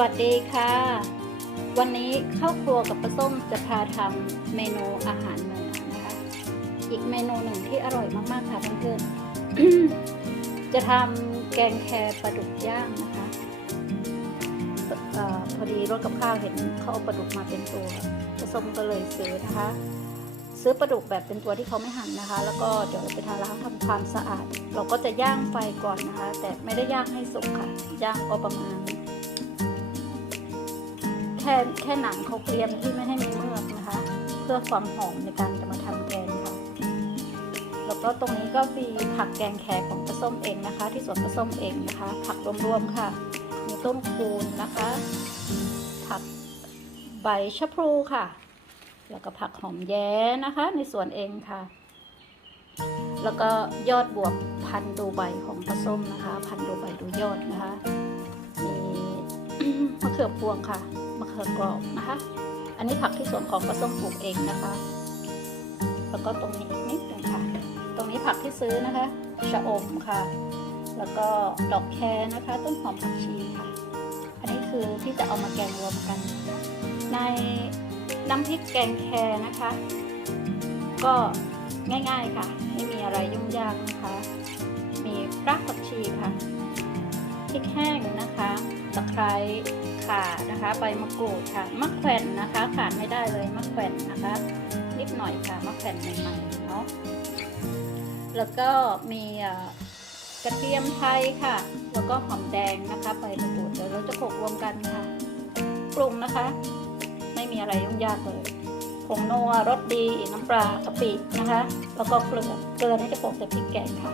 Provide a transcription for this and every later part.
วัสดีค่ะ วันนี้ข้าวครัวกับปลาส้มจะพาทำเมนูอาหารเหนือนะคะ อีกเมนูหนึ่งที่อร่อยมากๆค่ะเพื่อนๆจะทำแกงแครปลาดุกย่างนะคะออพอดีรถกับข้าวเห็นเขาเอาปลาดุกมาเป็นตัวปลาส้มก็เลยซื้อนะคะ ซื้อปลาดุกแบบเป็นตัวที่เขาไม่หั่นนะคะ แล้วก็เดี๋ยวไปทาล้างทำความสะอาด เราก็จะย่างไฟก่อนนะคะ แต่ไม่ได้ย่างให้สุกค่ะ ย่างก็ประมาณ แค่แค่หนังเขาเกรียมที่ไม่ให้มีเมือกนะคะ เพื่อความหอมในการจะมาทำแกงค่ะ แล้วก็ตรงนี้ก็มีผักแกงแครของปลาส้มเองนะคะ ที่สวนปลาส้มเองนะคะ ผักรวมๆค่ะ มีต้นคูณนะคะ ผักใบชะพลูค่ะ แล้วก็ผักหอมแย้นะคะ ในสวนเองค่ะ แล้วก็ยอดบวบพันดูใบของปลาส้มนะคะ พันดูใบดูยอดนะคะ มีมะเขือพวงค่ะ มะเขือกรอบนะคะ อันนี้ผักที่สวนของปลาส้มปลูกเองนะคะ แล้วก็ตรงนี้นิดนึงค่ะ ตรงนี้ผักที่ซื้อนะคะชะอมค่ะ แล้วก็ดอกแครนะคะ ต้นหอมผักชีค่ะ อันนี้คือที่จะเอามาแกงรวมกัน ในน้ำพริกแกงแครนะคะ ก็ง่ายๆค่ะ ไม่มีอะไรยุ่งยากนะคะ มีรากผักชีค่ะพริกแห้งนะคะ ตะไคร้ ข่านะคะ ใบมะกรูดค่ะมะแขวนนะคะ ขาดไม่ได้เลยมะแขวนนะคะ นิดหน่อยค่ะมะแขวนใหม่ๆเนาะแล้วก็มีกระเทียมไทยค่ะ แล้วก็หอมแดงนะคะใบมะกรูดเดี๋ยวเราจะโขลกรวมกันค่ะปรุงนะคะ ไม่มีอะไรยุ่งยากเลยผงนัวรสดีน้ำปลากะปินะคะ แล้วก็เกลือเกลือนี่จะโขลกใส่พริกแกงค่ะ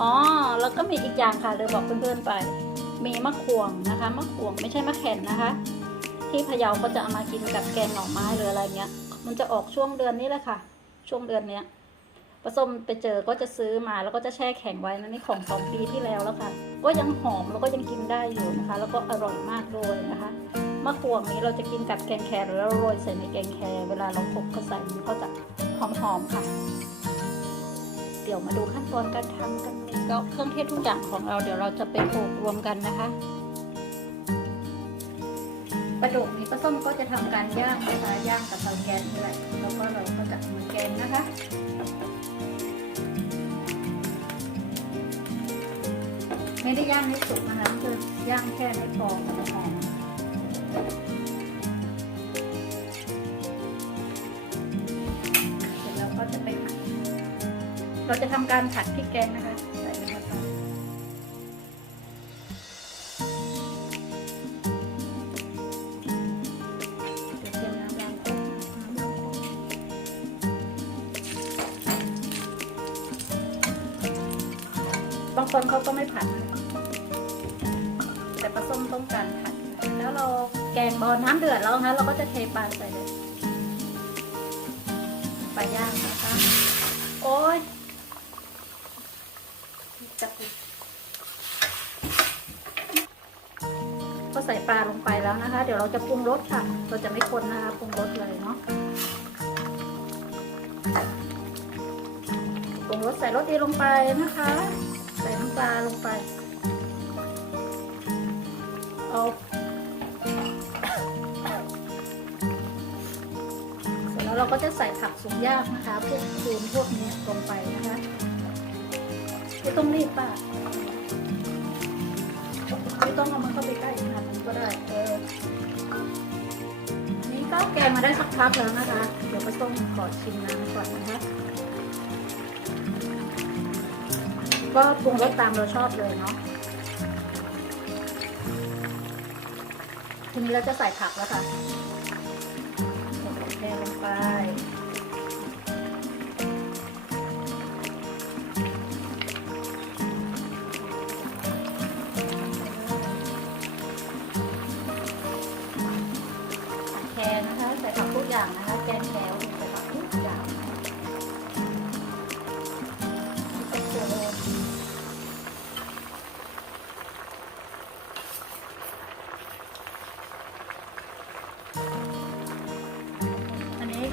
อ๋อแล้วก็มีอีกอย่างค่ะเลยบอกเพื่อนๆไป มีมะขวงนะคะ มะขวงไม่ใช่มะแข่นนะคะ ที่พะเยาเขาจะเอามากินกับแกงหน่อไม้หรืออะไรเงี้ย มันจะออกช่วงเดือนนี้แหละค่ะ ช่วงเดือนเนี้ยปลาส้มไปเจอก็จะซื้อมาแล้วก็จะแช่แข็งไว้นะนี่ของสองปีที่แล้วแล้วค่ะ ก็ยังหอมแล้วก็ยังกินได้อยู่นะคะ แล้วก็อร่อยมากด้วยนะคะมะขวงนี้เราจะกินกับแกงแครหรือเราโรยใส่ในแกงแครเวลาเราคลุกก็ใส่มันก็จะหอมๆค่ะ ดี๋ยวมาดูขั้นตอนการทำกันก็เครื่องเทศทุกอย่างของเราเดี๋ยวเราจะไปโขลกรวมกันนะคะปลาดุกนี้ปลาส้มก็จะทำการย่างนะคะย่างกับเตาแก๊สนี่แหละแล้วก็เราก็จะเอามาแกงนะคะไม่ได้ย่างให้สุกนะคะคือย่างแค่ให้พอกับหอม เราจะทำการผัดพริกแกงนะคะใส่ลงไปก่อนเดี๋ยวเตรียมน้ำล้างคนบางคนเขาก็ไม่ผัด แต่ปลาส้มต้องการผัด แล้วเราแกงบอลน้ำเดือดแล้วนะคะเราก็จะเทปลาใส่เลยปลาย่างนะคะ โอ้ย จับอีกก็ใส่ปลาลงไปแล้วนะคะ เดี๋ยวเราจะปรุงรสค่ะ เราจะไม่คนนะคะปรุงรสเลยเนาะปรุงรสใส่รสดีลงไปนะคะ ใส่น้ำปลาลงไป เอาเสร็จแล้วเราก็จะใส่ผักสุกย่างนะคะพวกคูนพวกนี้ลงไปนะคะ ไม่ต้องรีบป่ะไม่ต้องเอามันเข้าไปใกล้ขนาดนั้นก็ได้ เออนนี้ก็แกงมาได้สักพักแล้วนะคะ เดี๋ยวป้าส้มขอชิมน้ำก่อนนะคะ ก็ปรุงรสตามเราชอบเลยเนาะ ทีนี้เราจะใส่ผักแล้วค่ะใส่ลงไป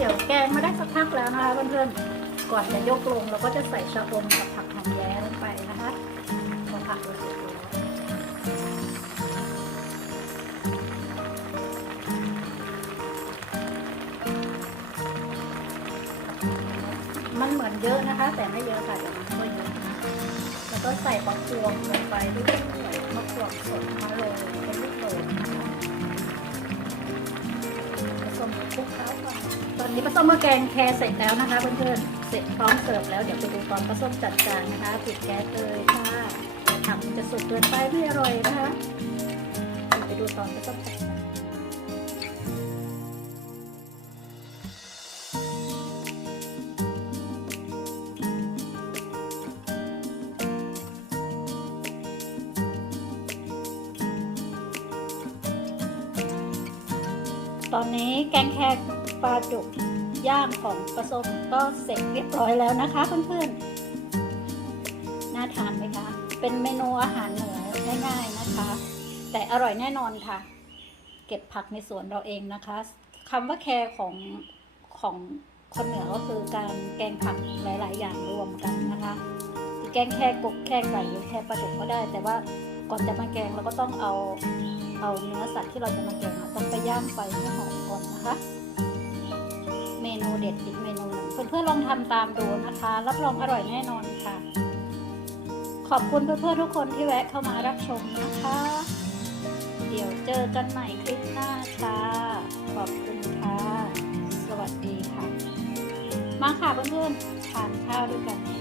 ี๋ยวแกงมาได้สักพักแล้วนะคะเพื่อนๆ ก่อนจะยกลงเราก็จะใส่ชะอมกับผักหอมแย้ลงไปนะคะพอผักสุกแมันเหมือนเยอะนะคะ แต่ไม่เยอะค่ะเดี๋ยวมันก็เยอะนะแล้วก็ใส่ปักพวงลงไปด้วยมะกรูดสดมาโรยเป็นลูกโตนะคะ สมคลุกเคล้าก่อนตอนนี้ปลาส้มมะแกงแครเสร็จแล้วนะคะเพื่อนๆเสร็จพร้อมเสิร์ฟแล้วเดี๋ยวไปดูตอนปลาส้มจัดจานนะคะปิดแก๊สเลยค่ะทำจะสุกเกินไปไม่อร่อยนะคะไปดูตอนผสมจัดจาน ตอนนี้แกงแครปลาดุกย่างของปลาส้มก็เสร็จเรียบร้อยแล้วนะคะเพื่อนๆ น่าทานไหมคะ เป็นเมนูอาหารเหนือง่ายๆนะคะ แต่อร่อยแน่นอนค่ะ เก็บผักในสวนเราเองนะคะคำว่าแครของของคนเหนือก็คือการแกงผักหลาย ๆ อย่างรวมกันนะคะ แกงแค่กบแค่ไก่หรือแค่ปลาดุกก็ได้ แต่ว่าก่อนจะมาแกงเราก็ต้องเอา เอาเนื้อสัตว์ที่เราจะมาแกงอะต้องไปย่างไฟให้หอมก่อนนะคะ เมนูเด็ดอีกเมนูหนึ่งเพื่อนๆลองทำตามดูนะคะ รับรองอร่อยแน่นอนค่ะ ขอบคุณเพื่อนๆทุกคนที่แวะเข้ามารับชมนะคะ เดี๋ยวเจอกันใหม่คลิปหน้าค่ะ ขอบคุณค่ะ สวัสดีค่ะ มาค่ะเพื่อนๆทานข้าวด้วยกัน